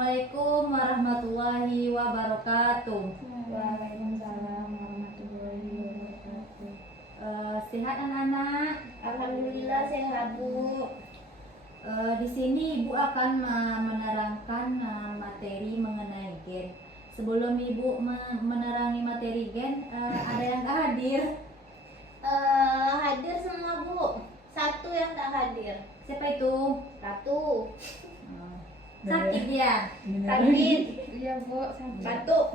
Assalamualaikum warahmatullahi wabarakatuh. Waalaikumsalam warahmatullahi wabarakatuh. Sehat anak-anak? Alhamdulillah sehat Bu. Di sini Ibu akan menerangkan materi mengenai gen. Sebelum Ibu menerangi materi gen, ada yang nggak hadir? Hadir semua Bu. Satu yang tak hadir. Siapa itu? Satu. Sakit dia. Sakit. Iya Bu, Batuk.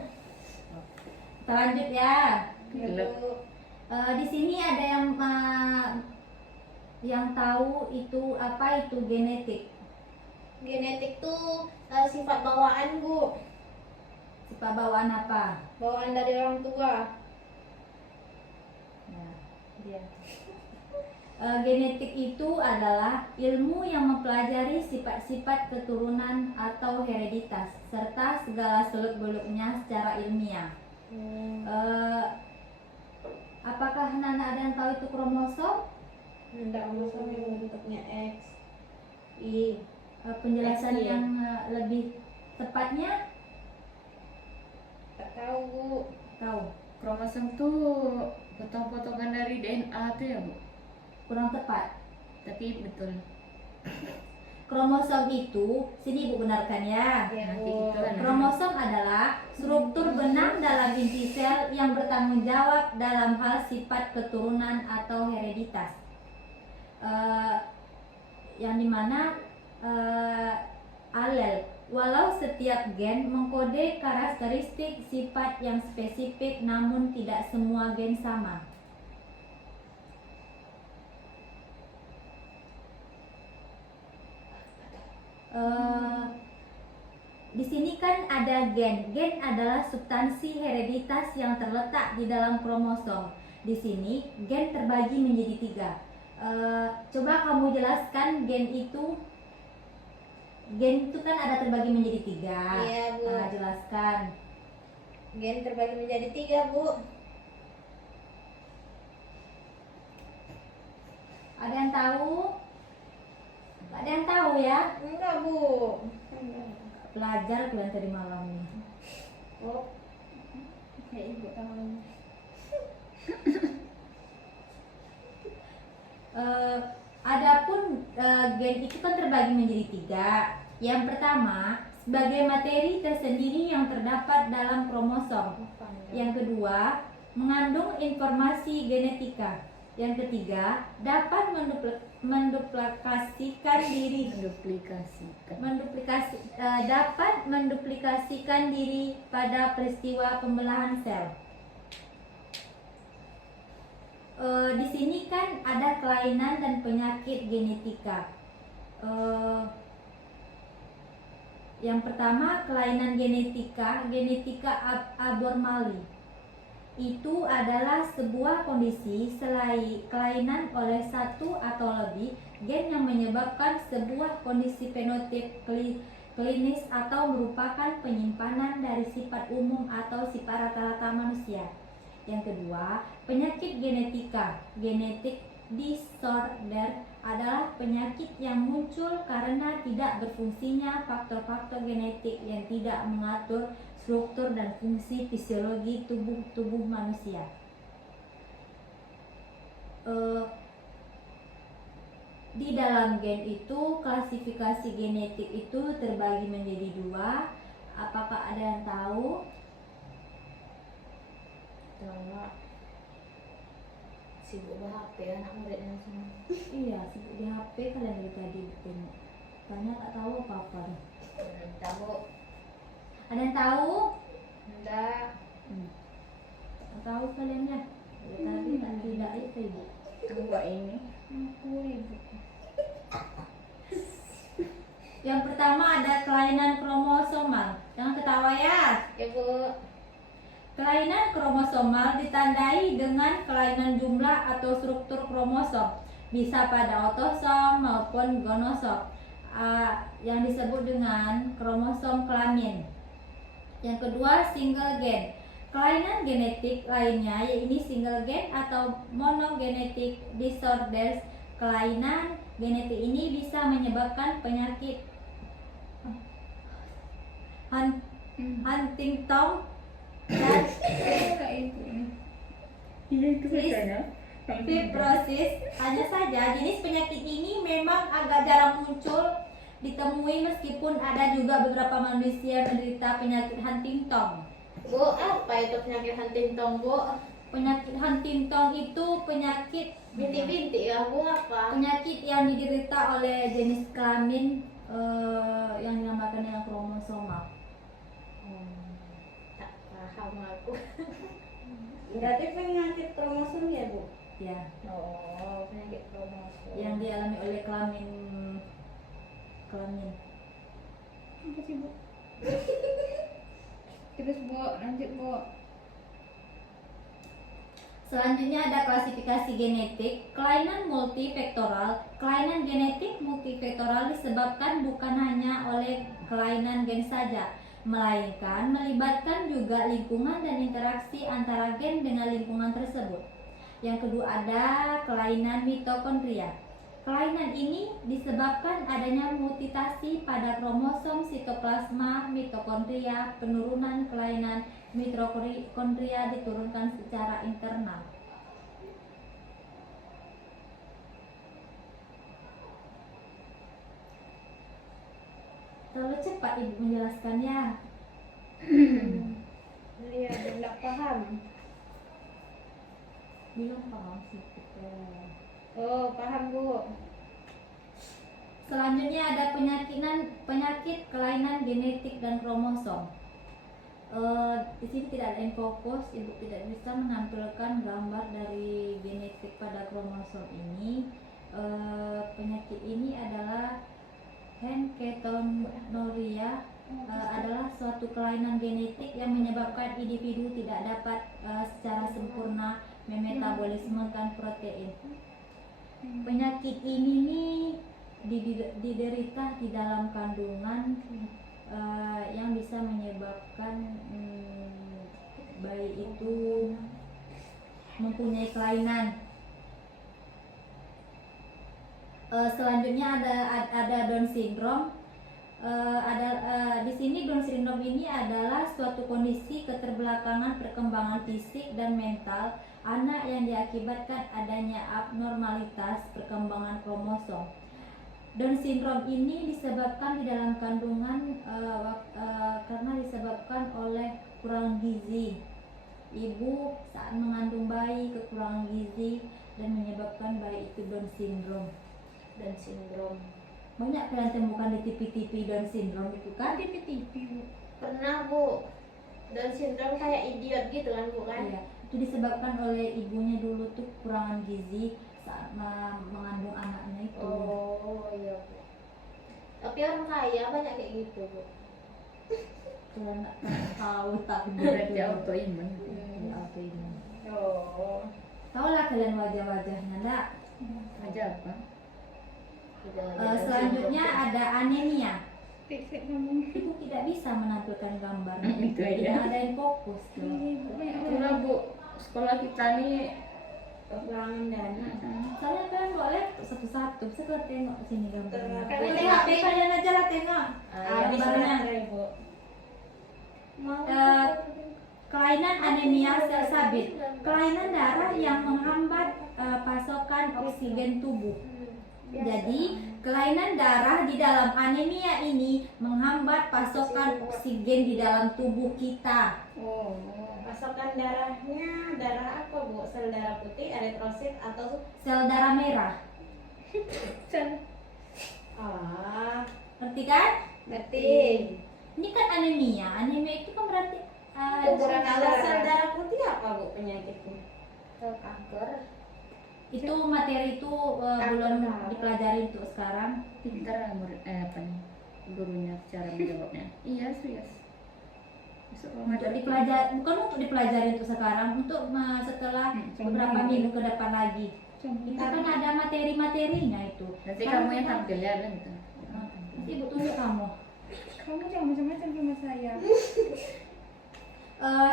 Kita lanjut ya. Ya, Bu. Di sini ada yang tahu itu apa itu genetik. Genetik tuh sifat bawaan Bu. Sifat bawaan apa? Bawaan dari orang tua. Nah, Dia. genetik itu adalah ilmu yang mempelajari sifat-sifat keturunan atau hereditas serta segala seluk-beluknya secara ilmiah. Apakah Nana ada yang tahu itu kromosom? Enggak kromosom yang bentuknya X, Y. Penjelasan X, Y. yang lebih tepatnya Tak tahu Bu. tahu? kromosom tuh potong-potongan dari DNA tuh ya Bu, Kurang tepat. tapi betul. Kromosom itu, sini Ibu benarkan ya. Ya Nanti Bu. itu kan Kromosom adalah struktur benang dalam inti sel yang bertanggung jawab dalam hal sifat keturunan atau hereditas. Yang dimana alel, walau setiap gen mengkode karakteristik sifat yang spesifik, namun tidak semua gen sama. Di sini kan ada gen. Gen adalah substansi hereditas yang terletak di dalam kromosom. Di sini gen terbagi menjadi 3. Coba kamu jelaskan gen itu. Gen itu kan ada terbagi menjadi 3. Iya, Bu. Jelaskan. Gen terbagi menjadi 3 Bu. Ada yang tahu? Gak ada yang tahu ya? Enggak Bu. Pelajar kalian tadi malam nih. Oh. Ya Ibu tahu. Adapun gen itu kan terbagi menjadi 3. Yang pertama, sebagai materi tersendiri yang terdapat dalam kromosom. Yang kedua, mengandung informasi genetika. Yang ketiga, dapat menduplikasikan diri. Dapat menduplikasikan diri pada peristiwa pembelahan sel. Di sini kan ada kelainan dan penyakit genetika. Yang pertama, kelainan genetika abnormali. Itu adalah sebuah kondisi kelainan oleh satu atau lebih gen yang menyebabkan sebuah kondisi fenotip klinis atau merupakan penyimpanan dari sifat umum atau sifat rata-rata manusia. Yang kedua, penyakit genetika. Genetic disorder adalah penyakit yang muncul karena tidak berfungsinya faktor-faktor genetik yang tidak mengatur struktur dan fungsi fisiologi tubuh manusia. Di dalam gen itu, klasifikasi genetik itu terbagi menjadi 2. Apakah ada yang tahu? Tolong sibuk HP anak muridnya semua. Iya, sibuk di HP kalian dari tadi tengok. Tanya tak tahu apa-apa nih. Tahu? Ada yang tahu? Enggak. Tak tahu kalian ya? Dari tadi tak tidak itu Ibu. Enggak ini. Aku Ibu. Yang pertama ada kelainan kromosomal. Jangan ketawa ya. Ya Bu. Kelainan kromosomal ditandai dengan kelainan jumlah atau struktur kromosom, bisa pada autosom maupun gonosom, yang disebut dengan kromosom kelamin. Yang kedua, single gen. Kelainan genetik lainnya yaitu single gen atau monogenetic disorders. Kelainan genetik ini bisa menyebabkan penyakit Huntington dan Iya itu bacanya. fibrosis. Hanya saja jenis penyakit ini memang agak jarang muncul ditemui meskipun ada juga beberapa manusia menderita penyakit Huntington. Bu, apa itu penyakit Huntington, Bu? Penyakit Huntington itu penyakit Bintik-bintik ya, Bu, apa? yang diderita oleh jenis kelamin yang dinamakan dengan kromosomal. Tak paham aku. Berarti penyakit kromosom ya, Bu? Ya, Oh, penyakit kromosom. yang dialami oleh kelamin. Apa sih Bu? Terus Bu, lanjut Bu. Selanjutnya ada klasifikasi genetik. Kelainan multifaktoral. Kelainan genetik multifaktoral disebabkan bukan hanya oleh kelainan gen saja, melainkan melibatkan juga lingkungan dan interaksi antara gen dengan lingkungan tersebut. Yang kedua ada kelainan mitokondria. Kelainan ini disebabkan adanya mutasi pada kromosom sitoplasma mitokondria. Penurunan kelainan mitokondria diturunkan secara internal. Terlalu cepat Ibu menjelaskannya. Iya, tidak paham. Belum paham sih. Oh, paham, Bu. Selanjutnya ada penyakit kelainan genetik dan kromosom. Di sini tidak ada yang fokus, Ibu tidak bisa menampilkan gambar dari genetik pada kromosom ini. Penyakit ini adalah henketonuria, adalah suatu kelainan genetik yang menyebabkan individu tidak dapat secara sempurna memetabolismekan protein. Penyakit ini nih diderita di dalam kandungan yang bisa menyebabkan bayi itu mempunyai kelainan. Selanjutnya ada Down syndrome. Di sini Down syndrome ini adalah suatu kondisi keterbelakangan perkembangan fisik dan mental anak yang diakibatkan adanya abnormalitas perkembangan kromosom. Down syndrome ini disebabkan di dalam kandungan karena disebabkan oleh kurang gizi. Ibu saat mengandung bayi kekurangan gizi dan menyebabkan bayi itu Down syndrome. Dan sindrom. Banyak kalian temukan di TV-TV Down syndrome itu kan? TV Bu. Pernah, Bu. Dan sindrom kayak idiot gitu kan, Bu kan? Iya, itu disebabkan oleh ibunya dulu tuh kekurangan gizi saat mengandung anaknya itu. Oh, iya, Bu. Tapi orang kaya banyak kayak gitu, Bu. Kalian nggak tahu tapi Berarti autoimun. Ya, autoimun. Oh. Tahu lah kalian wajah-wajahnya, enggak? Aja apa? Selanjutnya ada anemia. Fix kamu. Ibu tidak bisa menampilkan gambarnya. Itu ya. Tidak ada yang fokus. Tuh. Itulah Bu, sekolah kita nih Kekurangan dana. Soalnya kalian boleh satu-satu. Bisa kalian tengok sini gambarnya. Tapi Di HP kalian aja lah tengok. Gambarnya. Bu. Mau Kelainan anemia sel sabit. Kelainan darah yang menghambat pasokan oksigen tubuh. Jadi, kelainan darah di dalam anemia ini menghambat pasokan oksigen di dalam tubuh kita. Oh, pasokan darahnya darah apa, Bu? Sel darah putih, eritrosit atau Sel darah merah. Ngerti kan? berarti Ini kan anemia. Anemia itu kan berarti Kekurangan kalau sel darah. darah putih apa, Bu, penyakitnya? Kanker. itu materi itu belum dipelajari untuk sekarang. pintar lah murid apa nih gurunya cara menjawabnya. Iya serius. Besok kalau Untuk ngajar dipelajari, bukan untuk dipelajari untuk sekarang, untuk setelah beberapa minggu ke depan lagi. Itu kan ada materi-materinya itu. nanti kamu yang tampil ya kan gitu. Nanti Ibu tunjuk kamu. Kamu jangan macam-macam sama saya.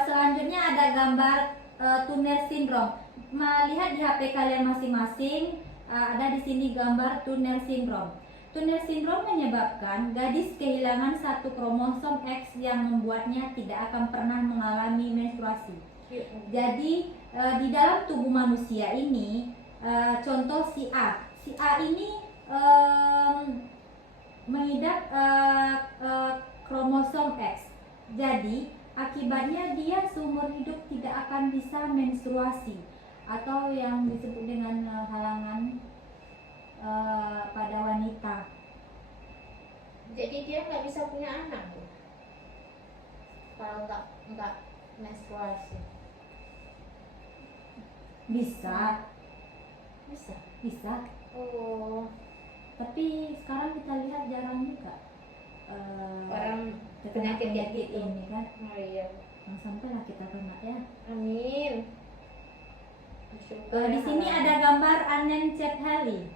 Selanjutnya ada gambar Turner syndrome. Melihat di HP kalian masing-masing, ada di sini gambar Turner syndrome. Turner syndrome menyebabkan gadis kehilangan satu kromosom X yang membuatnya tidak akan pernah mengalami menstruasi. Jadi di dalam tubuh manusia ini, contoh si A ini mengidap kromosom X. Jadi akibatnya dia seumur hidup tidak akan bisa menstruasi atau yang disebut dengan halangan pada wanita. Jadi dia nggak bisa punya anak tuh. Kalau nggak menstruasi. Bisa. Oh, Tapi sekarang kita lihat jarang juga orang terkena penyakit gitu. ini kan. Oh iya. Jangan sampailah kita kena ya. Amin. Di sini ada gambar anencephaly.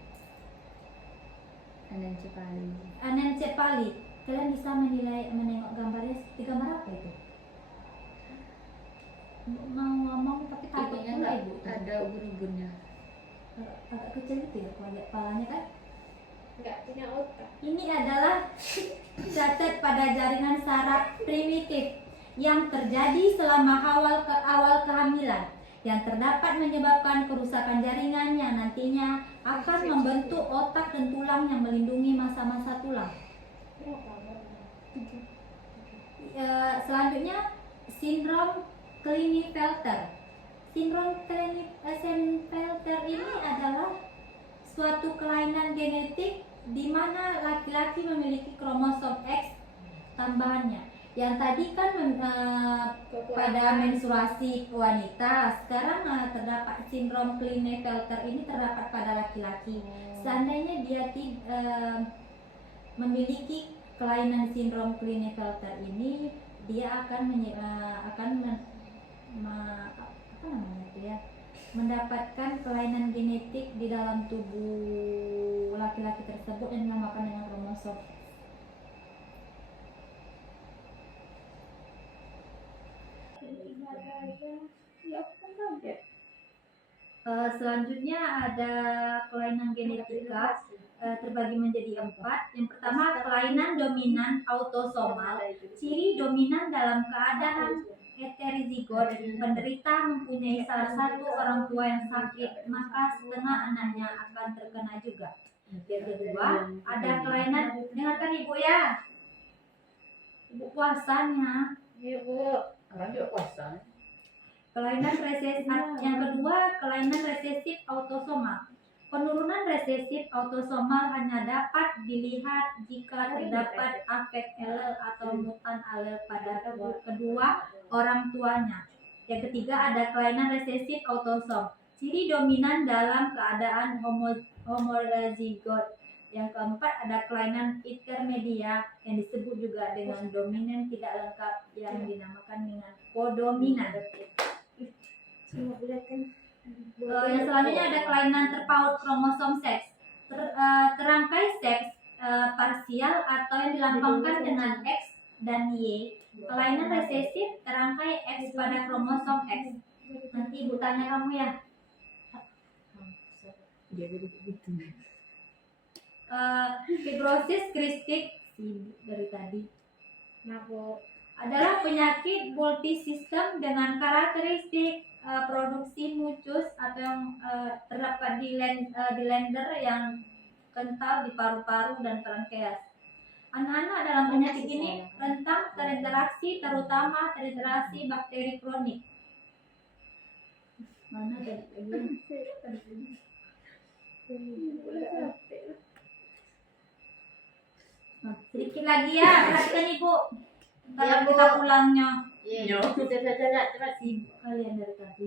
Anencephaly. Kalian bisa menengok gambarnya. Di gambar apa itu? Mau ngomong tapi takut Ininya pula nggak ibu. ada ubur-uburnya. Agak kecil gitu ya kalau lihat palanya kan. Nggak punya otak. Ini adalah cacat pada jaringan saraf primitif yang terjadi selama awal kehamilan, yang terdapat menyebabkan kerusakan jaringan yang nantinya akan membentuk otak dan tulang yang melindungi masa-masa tulang. Selanjutnya sindrom Klinefelter. Sindrom Klinefelter ini adalah suatu kelainan genetik di mana laki-laki memiliki kromosom X tambahannya. Yang tadi kan pada menstruasi wanita, sekarang terdapat sindrom Klinefelter ini terdapat pada laki-laki. Seandainya dia memiliki kelainan sindrom Klinefelter ini, dia akan mendapatkan kelainan genetik di dalam tubuh laki-laki tersebut yang dinamakan dengan kromosom. Selanjutnya ada kelainan genetika terbagi menjadi 4. Yang pertama, kelainan dominan autosomal. Ciri dominan dalam keadaan heterozigot, penderita mempunyai salah satu orang tua yang sakit, maka setengah anaknya akan terkena juga. Yang kedua, ada kelainan, dengarkan ibu ya, ibu puasanya. Iya bu. Orang juga puasa. Kelainan resesif. Yang kedua, kelainan resesif autosomal. Penurunan resesif autosomal hanya dapat dilihat jika terdapat afek allel atau mutan allel pada kedua orang tuanya. Yang ketiga, ada kelainan resesif autosom. Ciri dominan dalam keadaan homozigot. Yang keempat, ada kelainan intermedia yang disebut juga dengan dominan tidak lengkap yang dinamakan dengan kodominan. Yang selanjutnya ada kelainan terpaut kromosom seks. Terangkai seks parsial atau yang dilambangkan dengan X dan Y. Kelainan resesif terangkai X pada kromosom X. Nanti ibu tanya kamu ya. Fibrosis kristik dari tadi. Adalah penyakit multisistem dengan karakteristik produksi mucus atau yang terdapat di lender yang kental di paru-paru dan pankreas. Anak-anak dalam penyakit ini rentan terinteraksi, terutama terinteraksi bakteri kronik. Mana tadi? Sedikit lagi ya, perhatikan ibu. Kalau kita pulangnya. Iya. Cepat. Sibuk kalian dari tadi.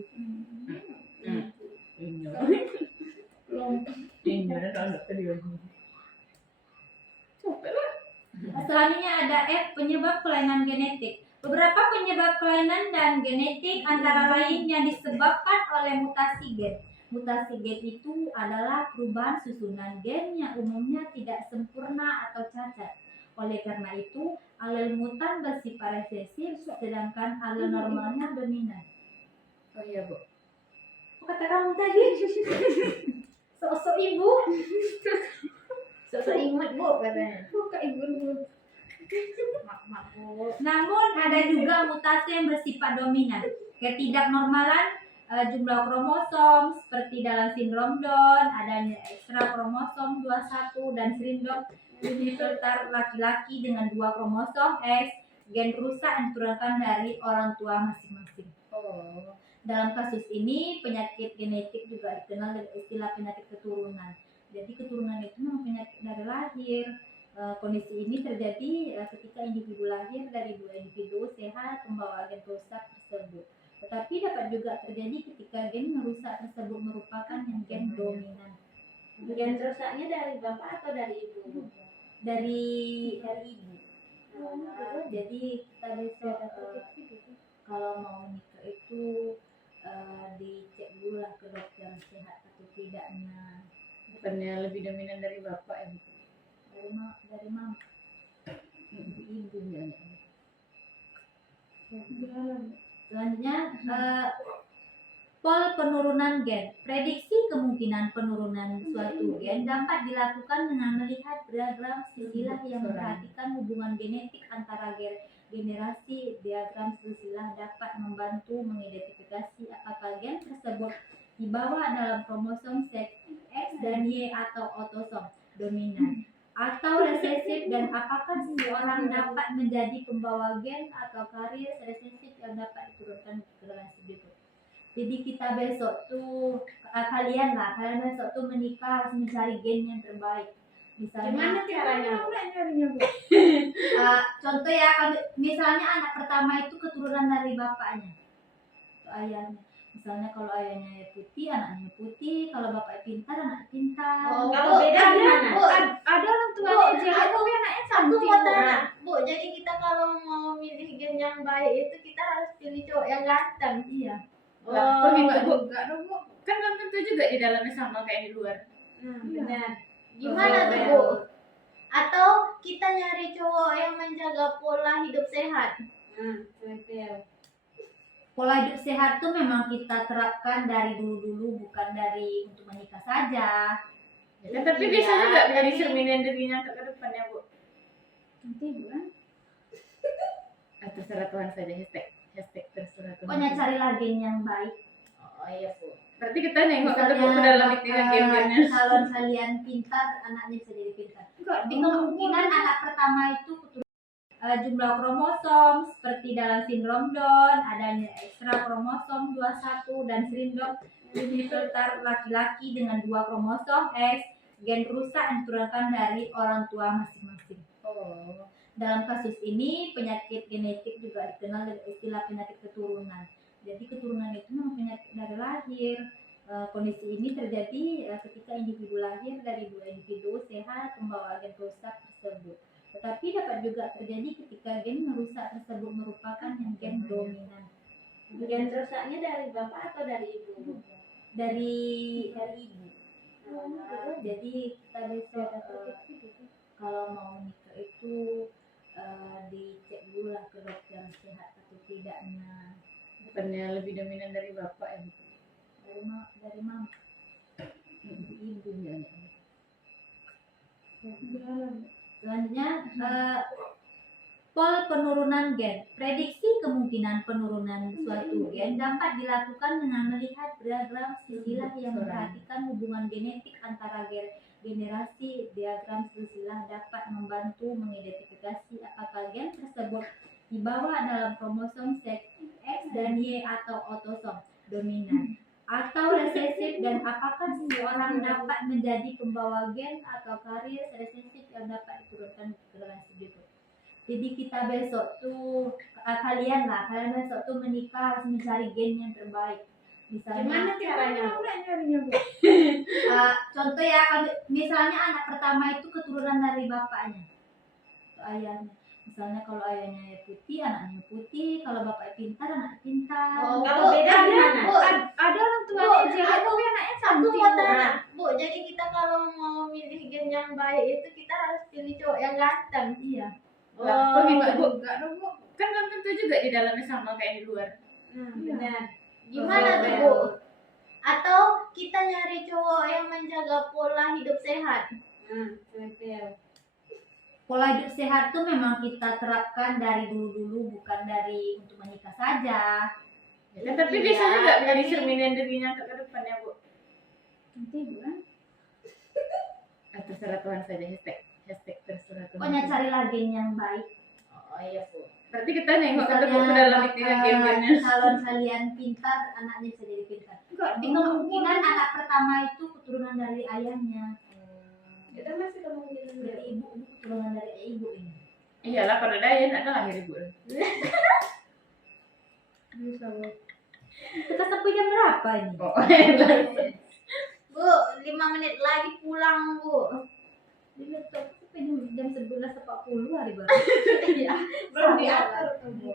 Selanjutnya ada F, penyebab kelainan genetik. Beberapa penyebab kelainan dan genetik antara lain yang disebabkan oleh mutasi gen. Mutasi gen itu adalah perubahan susunan gen yang umumnya tidak sempurna atau cacat. Oleh karena itu, alel mutan bersifat resesif, sedangkan alel normalnya dominan. Oh iya bu. Kata kamu tadi, sok-sok ibu. Sok-sok imut Bu katanya. Buka ibu dulu. Mak Bu. Namun ada juga mutasi yang bersifat dominan. Ketidaknormalan jumlah kromosom seperti dalam sindrom Down, adanya ekstra kromosom 21 dan sindrom universal laki-laki dengan 2 kromosom X, gen rusak yang diturunkan dari orang tua masing-masing. Oh. Dalam kasus ini penyakit genetik juga dikenal dengan istilah penyakit keturunan. Jadi keturunan itu memang penyakit dari lahir. Kondisi ini terjadi ketika individu lahir dari 2 individu sehat membawa gen rusak tersebut. Tetapi dapat juga terjadi ketika gen merusak tersebut merupakan yang gen dominan. Gen rusaknya dari bapak atau dari ibu? Dari ibu. Jadi kita besok kalau mau menikah itu dicek dulu lah ke dokter sehat atau tidaknya. Bukannya lebih dominan dari bapak ya Bu? Dari mama. Ibu ya. Selanjutnya pol penurunan gen. Prediksi kemungkinan penurunan suatu gen dapat dilakukan dengan melihat diagram silsilah yang memperhatikan hubungan genetik antara generasi. Diagram silsilah dapat membantu mengidentifikasi apakah gen tersebut dibawa dalam kromosom seks X dan Y atau otosom dominan atau resesif, dan apakah seseorang dapat menjadi pembawa gen atau karier resesif yang dapat diturunkan ke generasi berikut. Jadi kita besok tuh kalian besok tuh menikah harus mencari gen yang terbaik. Gimana Misalnya caranya? Nyarinya Bu. contoh ya, misalnya anak pertama itu keturunan dari bapaknya atau ayahnya. Misalnya kalau ayahnya putih, anaknya putih. Kalau bapaknya pintar, anak pintar. Oh, kalau beda gimana? Ada orang tuanya jelek tapi anaknya Aku cantik. mau tanya, Bu, jadi kita kalau mau milih gen yang baik itu kita harus pilih cowok yang ganteng. Iya. Lah, kok gitu Bu? Enggak dong Bu. Kan belum tentu juga di dalamnya sama kayak di luar. Benar. Gimana Oh, tuh, iya. Bu? Atau kita nyari cowok yang menjaga pola hidup sehat? Pola hidup sehat tuh memang kita terapkan dari dulu-dulu, bukan dari untuk menikah saja. Ya, kan, tapi Iya, bisa juga dari tapi- cerminan dirinya ke depannya Bu. Nanti bukan. Terserah Tuhan saja, hashtag terserah Tuhan. Pokoknya carilah gen yang baik. Oh iya, Bu. Berarti kita nengok ketemu ke dalam itu gen-gennya. Kalau kalian pintar, anaknya bisa jadi pintar. Tapi kemungkinan anak pertama itu jumlah kromosom seperti dalam sindrom Down, adanya ekstra kromosom 21 dan sindrom universal laki-laki dengan 2 kromosom X, gen rusak yang diturunkan dari orang tua masing-masing. Oh. Dalam kasus ini penyakit genetik juga dikenal dengan istilah penyakit keturunan. Jadi keturunan itu memang penyakit dari lahir. Kondisi ini terjadi ketika individu lahir dari 2 individu sehat membawa gen rusak tersebut. Tetapi dapat juga terjadi ketika gen merusak tersebut merupakan yang gen dominan. Gen rusaknya dari bapak atau dari ibu, Bu? Dari ibu. Jadi kita besok kalau mau menikah itu dicek dulu lah ke dokter sehat atau tidaknya. Bukannya lebih dominan dari bapak ya Bu? Dari mama. Ibu ya. Selanjutnya pol penurunan gen. Prediksi kemungkinan penurunan suatu gen dapat dilakukan dengan melihat diagram silsilah yang memperhatikan hubungan genetik antara generasi. Diagram silsilah dapat membantu mengidentifikasi apakah gen tersebut dibawa dalam kromosom seks X dan Y atau otosom dominan atau resesif, dan apakah seseorang dapat menjadi pembawa gen atau karier resesif yang dapat diturunkan ke generasi berikut. Jadi kita besok tuh kalian besok tuh menikah harus mencari gen yang terbaik. Gimana Misalnya caranya, Bu? Nyarinya Bu. contoh ya, misalnya anak pertama itu keturunan dari bapaknya atau ayahnya. Misalnya kalau ayahnya putih, anaknya putih. Kalau bapaknya pintar, anaknya pintar. Oh, kalau beda gimana? Ada orang tuanya jelek tapi anaknya Aku cantik. mau tanya, Bu, jadi kita kalau mau milih gen yang baik itu kita harus pilih cowok yang ganteng. Iya. Lah, kok gitu Bu? Enggak dong Bu. Kan belum tentu juga di dalamnya sama kayak di luar. Benar. Gimana tuh, Bu? Atau kita nyari cowok yang menjaga pola hidup sehat? pola hidup sehat tuh memang kita terapkan dari dulu-dulu, bukan dari untuk menikah saja. Ya kan, tapi bisa juga menjadi cerminan dirinya ke depannya, Bu. Nanti bukan. Terserah Tuhan saja, hashtag terserah Tuhan. Pokoknya carilah gen yang baik. Oh iya, Bu. Berarti kita nengok ke dalam itu kan gen-gennya. Calon kalian pintar, anaknya bisa jadi pintar. Tapi kemungkinan anak pertama itu keturunan dari ayahnya. Kita masih kemungkinan Dari ibu, ini keturunan dari ibu ini. Iyalah, pada Dayan ada lahir Ibu. bisa, Bu. Kita sampai jam berapa ini? Oh, Bu, 5 menit lagi pulang, Bu. Di laptop sampai jam 11.40 hari baru. Iya, belum diatur tuh, Bu.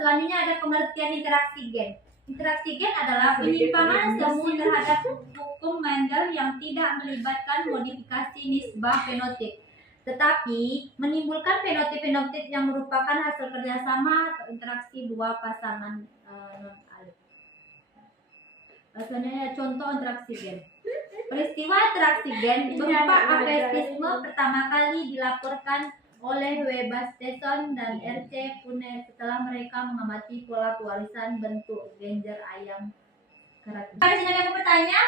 Selanjutnya ada pengertian interaksi gen. Interaksi gen adalah penyimpangan semu terhadap hukum Mendel yang tidak melibatkan modifikasi nisbah fenotip, tetapi menimbulkan fenotip-fenotip yang merupakan hasil kerjasama atau interaksi dua pasangan non-alif. Selanjutnya contoh interaksi gen. Peristiwa interaksi gen berupa afetisme pertama kali dilaporkan oleh Webasteson dan R.C. Puner setelah mereka mengamati pola pewarisan bentuk genjer ayam keratin. Ada sini yang bertanya?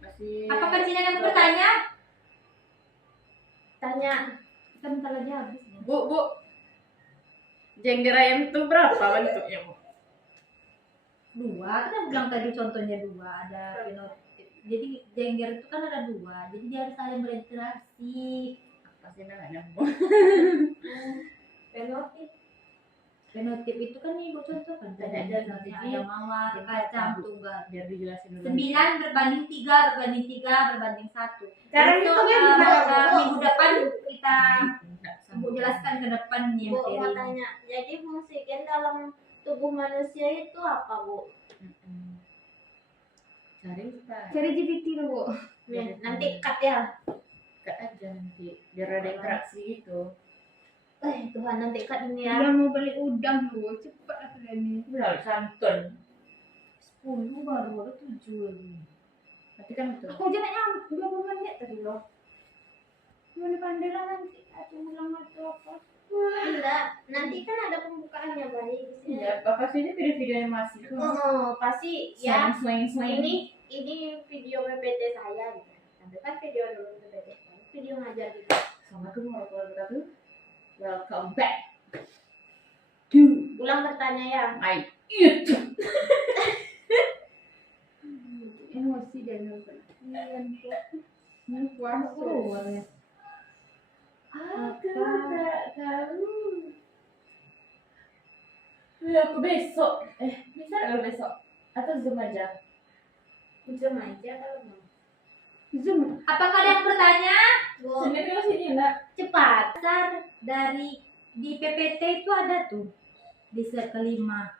masih. Apakah di sini ada yang bertanya? Tanya. Kita bentar lagi habis. Bu. Jengger ayam itu berapa bentuknya, Bu? Dua, kita bilang tadi contohnya dua, ada fenotip. Jadi jengger itu kan ada dua, jadi dia harus saling berinteraksi. Apa sih namanya, Bu? Fenotip. Fenotip itu kan nih Bu contoh kan, Tanya aja nanti. ada mawar, kacang, tunggal. Biar dijelasin dulu. 9 berbanding 3 berbanding 3 berbanding 1. Cara hitungnya gimana, Bu? Minggu depan kita Enggak, Bu jelaskan ke depan nih Bu, mau materi. tanya. Jadi fungsi gen dalam tubuh manusia itu apa, Bu? Cari Pak. Cari GPT lo, Bu. Nih, nanti cut ya. Cut aja nanti biar ada interaksi gitu. Tuhan, nanti cut ini ya. Dia mau beli udang, Bu. Cepat aku ini. Benar santun. 10 baru 7 lagi. Tapi kan betul. Aku aja nak nyampe 20 menit tadi loh. Gimana pandai lah nanti. Aku bilang atau apa. Enggak, nanti kan ada pembukaannya baik di sini. Iya, Bapak sini video-video animasi tuh. Oh, pasti ya. Swing. Ini video PPT saya gitu. Nanti kan video dulu PPT saya. Video ngajar gitu. Assalamualaikum warahmatullahi wabarakatuh. Welcome back Ulang bertanya ya. my YouTube. Emosi dan lupa. Ini puasa. Keluar ya. Aku tak tahu. Aku besok. Bisa nggak besok? Atau Zoom aja? Zoom aja kalau mau. Zoom. Apakah ada yang bertanya? Bu, Sini dulu sini enggak? cepat. Dasar dari di PPT itu ada tuh di slide kelima.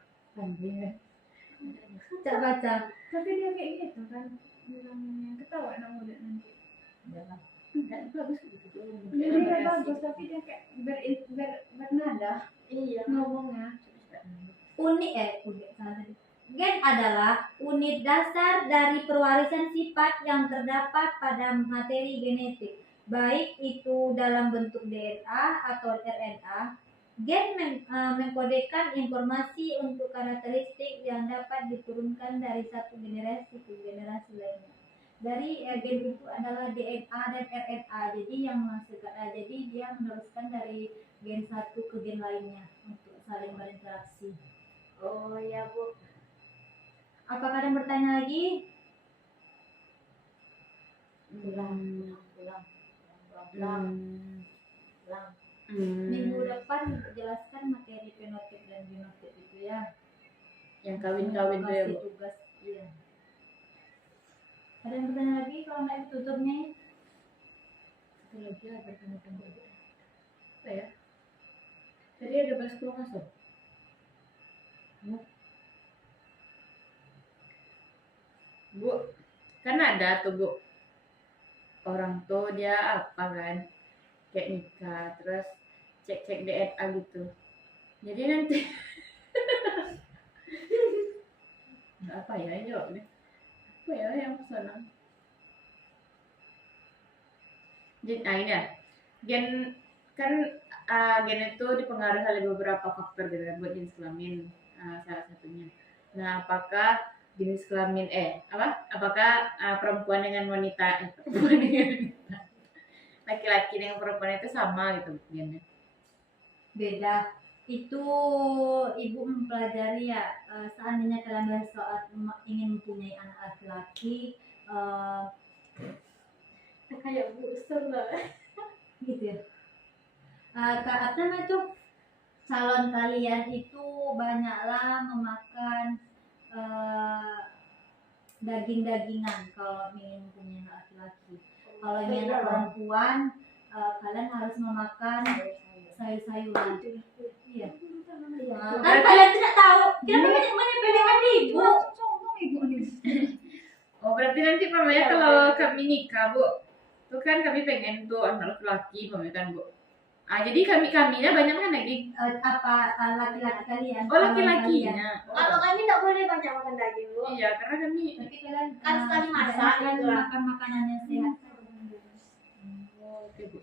Baca. Tapi dia kayak gitu kan. Bilangnya ketawa anak muda nanti. Enggak bagus gitu. Jadi dia bagus tapi dia kayak bernada Iya. ngomongnya. Gen adalah unit dasar dari perwarisan sifat yang terdapat pada materi genetik, baik itu dalam bentuk DNA atau RNA. Gen mengkodekan informasi untuk karakteristik yang dapat diturunkan dari satu generasi ke generasi lainnya. Dari gen itu adalah DNA dan RNA, jadi yang menghasilkan, jadi dia meneruskan dari gen satu ke gen lainnya untuk saling berinteraksi. Oh ya, Bu. Apakah ada yang bertanya lagi? Pulang. Minggu depan jelaskan materi fenotip dan genotip itu ya. Yang kawin-kawin tuh ya, Kasih Bu. tugas, iya. Ada yang bertanya lagi? Kalau nggak tutupnya. Satu lagi lah bertanya-tanya. Apa ya? Tadi ada bahas kromosom. Bu, kan ada tuh Bu, orang tuh dia apa kan, kayak nikah terus cek DNA gitu, jadi nanti apa ya jawabnya, apa ya yang sana Ini ya, gen kan gen itu dipengaruhi oleh beberapa faktor gitu kan buat jenis kelamin, salah satunya. Nah, apakah jenis kelamin apakah perempuan dengan wanita perempuan dengan laki-laki dengan perempuan itu sama gitu gennya? Beda. Itu ibu mempelajari ya, seandainya kalian bersoal ingin mempunyai anak laki-laki, Kayak busur lah. gitu ya. Apa namanya tuh, calon kalian itu banyaklah memakan daging-dagingan kalau ingin mempunyai anak laki-laki. Kalau ingin anak perempuan, kalian harus memakan sayur-sayuran. Iya. Kan kalian tidak tahu. Kenapa banyak menyepelekan ibu? Sombong ibu nih. Oh, berarti nanti pamannya kalau kami nikah, Bu, tuh kan kami pengen tuh anak laki-laki, pamannya kan, Bu. Jadi kaminya banyak kan lagi? Laki-laki kalian? Oh, laki-lakinya. Kalau kami tidak boleh banyak makan daging, Bu. Iya, karena kami. Tapi kalian Kan sekali masak kalian gitu lah. makan makanan yang sehat. Oh, oke, Bu.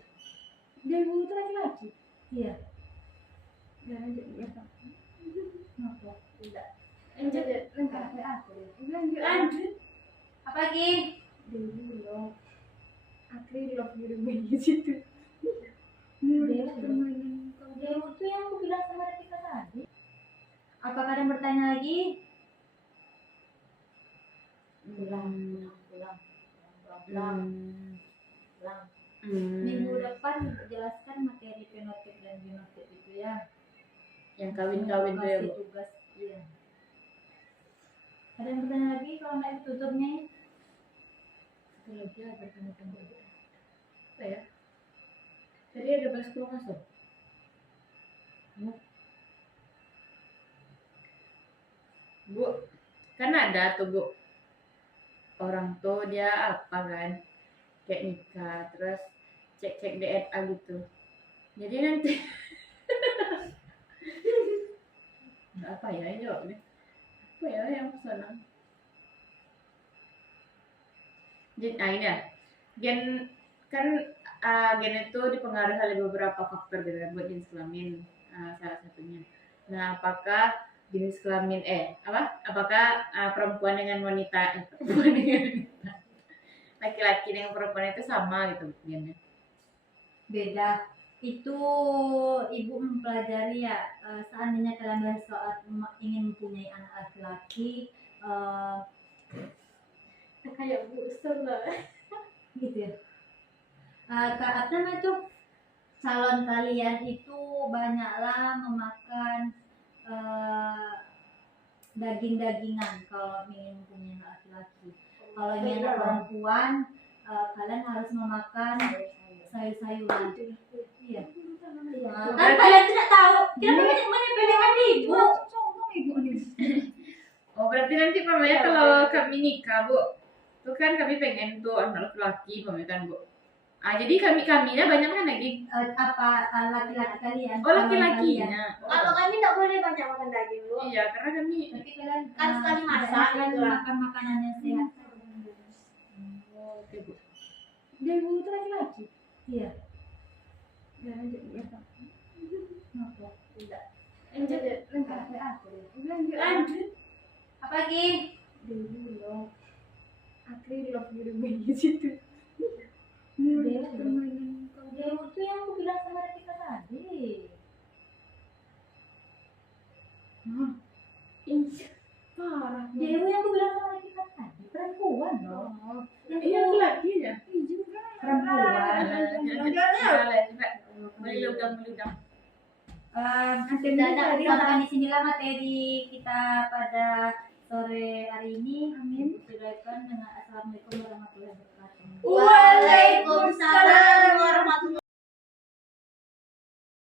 Dia ibu itu laki-laki. Iya. Ya, lanjut ya. Kenapa? Tidak. Lanjut ya. Lanjut apa aku deh. Lanjut. Lanjut. Apa lagi? Dulu loh. Aku love you di situ. Dewa. Permainan kau. Dewa itu yang aku bilang sama kita tadi. Apakah ada yang bertanya lagi? Hmm. Minggu depan jelaskan materi fenotip dan genotip itu ya. Yang kawin-kawin tuh ya, Bu. Kasih tugas. Iya. Ada yang bertanya lagi? Kalau nggak tutupnya. Satu lagi ada tanya-tanya. Apa ya? Tadi ada bahas kromosom. Bu, kan ada tuh, Bu, orang tuh dia apa kan, kayak nikah terus cek DNA gitu. Jadi nanti apa ya ini jawabnya? Apa ya yang senang? Ini ya, gen kan gen itu dipengaruhi oleh beberapa faktor gitu kan buat jenis kelamin, salah satunya. Nah, apakah jenis kelamin apakah perempuan dengan wanita perempuan dengan wanita laki-laki dengan perempuan itu sama gitu gennya? Beda. Itu ibu mempelajari ya, seandainya kalian bersoal ingin mempunyai anak laki-laki, Kayak busur lah. gitu ya. Apa namanya tuh, calon kalian itu banyaklah memakan daging-dagingan kalau ingin mempunyai anak laki-laki. Kalau ingin anak perempuan, kalian harus memakan sayur-sayuran. Iya. Kan kalian tidak tahu. Kenapa banyak menyepelekan ibu? Sombong ibu nih. Oh, berarti nanti pamannya kalau kami nikah, Bu, tuh kan kami pengen tuh anak laki-laki, pamannya kan, Bu. Jadi kaminya banyak kan lagi? Laki-laki kalian? Oh, laki-lakinya. Kalau kami tidak boleh banyak makan daging, Bu. Iya, karena kami. Tapi kalian Kan sekali masak kalian gitu lah. makan makanan yang sehat. Oh, oke, Bu. Dia ibu itu laki-laki. Iya. Ya, lanjut ya. Kenapa? Tidak. Lanjut ya. Lanjut apa aku deh. Lanjut. Lanjut. Apa lagi? Dulu loh. Aku love you di situ. Dewa. Permainan kau. Dewa itu yang aku bilang sama kita tadi. Ih, parah. Dewa yang aku bilang sama kita tadi. Perempuan loh. Oh, Iya, laki-lakinya. juga. Perempuan. Meludang. Sampai di sinilah materi kita pada sore hari ini. Amin. Silakan dengan assalamualaikum warahmatullahi wabarakatuh. Waalaikumsalam warahmatullahi